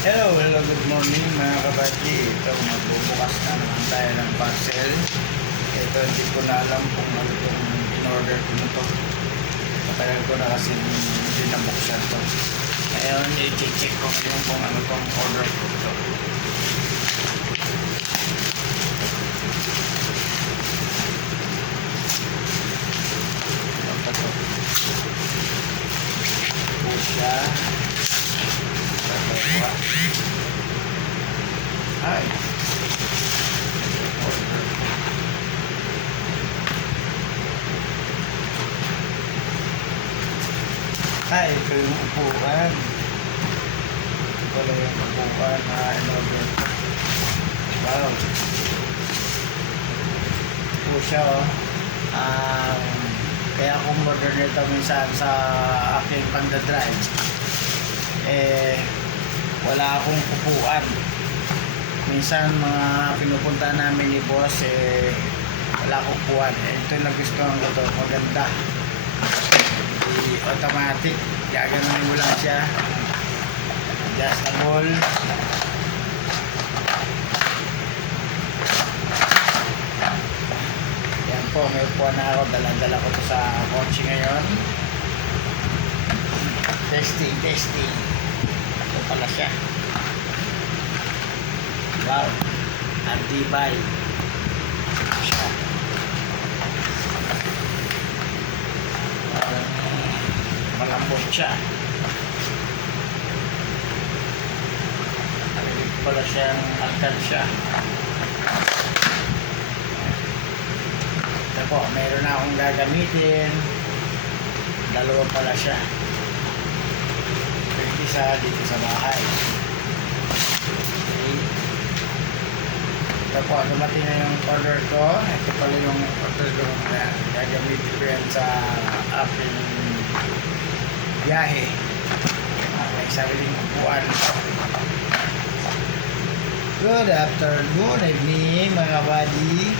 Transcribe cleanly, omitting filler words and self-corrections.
Hello, good morning mga kabati. Ito, magbubukas na naman tayo ng parcel. Ito, hindi ko na alam kung ano itong in-order ko nito. Matagal ko na kasi hindi nabuksan ito. Ngayon, i-check ko ngayon kung ano itong order ko ito. Ito ito. Pusha. Dalawa. Ay. Ay, ito yung upuan. Ito pala yung upuan na in-order ko. Wow. Po siya, oh. Kaya kung order nito minsan sa aking pagdadrive, wala akong upuan. Minsan mga pinupunta namin ni boss, wala akong upuan. Ito yung nagustuhan ko to, maganda. Automatic, gaganunin mo lang siya, adjustable. Yan po, may upuan na ako, dala-dala ko to sa kotse ngayon. Testing ito pala siya. Wow, anti-bite siya. Malambot siya. Pala siyang alkansya. Ito po, meron na akong gagamitin. Dalawa pala siya. Isa dito sa bahay. Okay. Ito po, dumating na yung order ko. Ito pala yung order ko na gagamitin ko yan sa aking biyahe. May sariling upuan. Good afternoon, evening mga buddy.